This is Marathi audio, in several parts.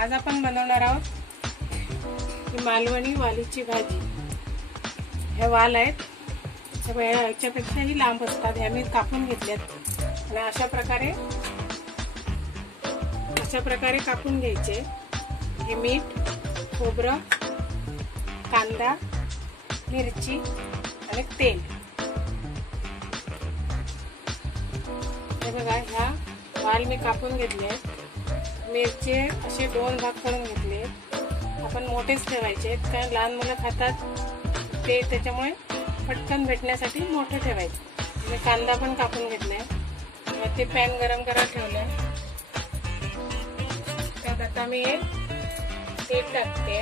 आज आपण बनवणार आहोत ही मालवणी वालीची भाजी। हे वाल आहेत याच्यापेक्षाही लांब असतात, हे मी कापून घेतलेत आणि अशा प्रकारे कापून घ्यायचे। हे मीठ, खोबरं, कांदा, मिरची आणि तेल। हे बघा, ह्या वाल मी कापून घेतले। मिरची असे 2 भाग करून घेतले। आपण मोठेच ठेवायचे कारण लहान मुलं खातात ते, त्याच्यामुळे पटकन भेटण्यासाठी मोठे ठेवायचे। मी कांदा पण कापून घेतलाय। ते पॅन गरम करायला ठेवलंय। त्यात आता मी तेल टाकते।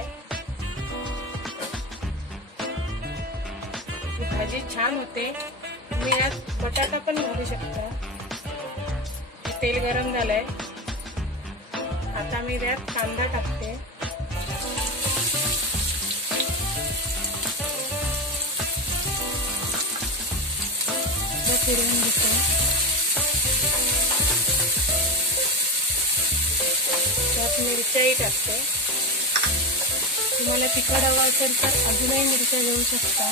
ही भाजी छान होते। तुम्ही यात बटाटा पण घालू शकता। तेल गरम झालंय, आता मी त्यात कांदा टाकते। फिरवून घेते। त्यात मिरच्याही टाकते। तुम्हाला तिखट हवा असेल तर अजूनही मिरच्या घेऊ शकता।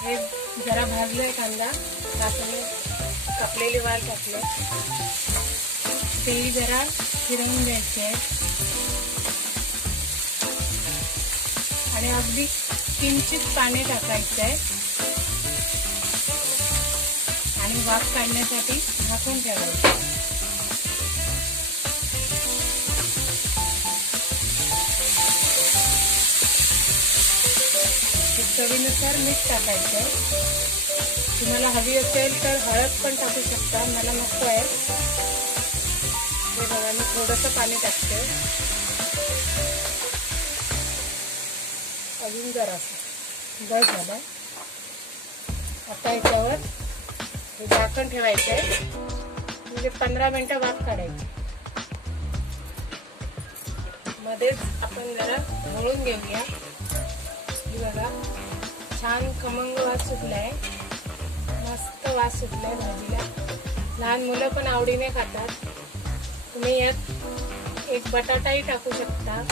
हे जरा भाजलोय कांदा, टाकले कापलेले वाल टाकले, तेही जरा फिरवून घ्यायचे आणि अगदी किंचित पाणी टाकायचं आहे आणि वाफ काढण्यासाठी झाकून ठेवायचं। चवीनुसार मीठ टाकायचं। तुम्हाला हवी असेल तर हळद पण टाकू शकता, मला नको आहे। हे बघा, मी थोडंसं पाणी टाकते, अजून जरासं बस झालं। आता याच्यावर हे झाकण ठेवायचं आहे, म्हणजे 15 मिनिटं वाफ काढायची। मध्येच आपण जरा ढवळून घेऊया। हे बघा, छान खमंग वास सुटलाय, मस्त वास सुटलाय भाजीला। लहान मुलं पण आवडीने खातात। तुम्ही यात एक बटाटाही टाकू शकता,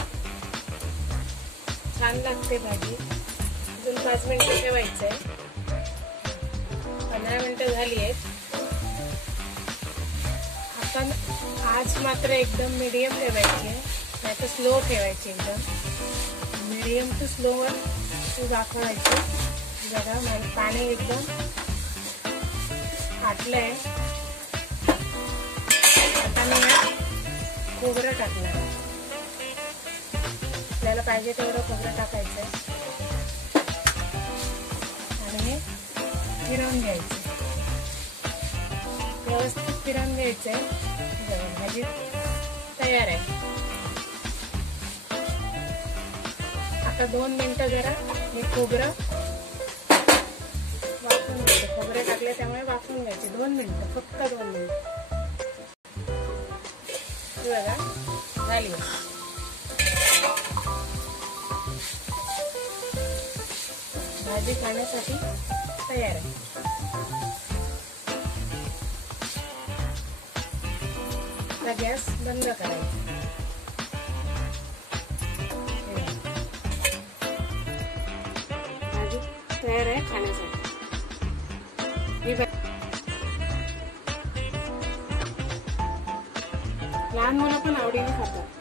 छान लागते भाजी। अजून 5 मिनिटं ठेवायचंय। 15 मिनिटं झाली आहेत। आपण आच मात्र एकदम मीडियम ठेवायची, नाही तर स्लो ठेवायची। एकदम मीडियम टू स्लोवर दाखवायची। बघा, माझं पाणी एकदम आटलंय। आता मी खोबरं टाकणार। आपल्याला पाहिजे तेवढं खोबरं टाकायचं आणि हे फिरवून घ्यायचं, व्यवस्थित फिरवून घ्यायचंय। भाजी तयार आहे। आता 2 मिनिटं जरा हे खोबरं वाफवून घ्यायचं। खोबरे टाकले त्यामुळे वाफवून घ्यायचे 2 मिनिटं, फक्त 2 मिनिटं। बघा, झाली भाजी खाण्यासाठी तयार आहे। आता गॅस बंद करायचा। भाजी तयार आहे खाण्यासाठी। लहान मुलं पण आवडीने खातात।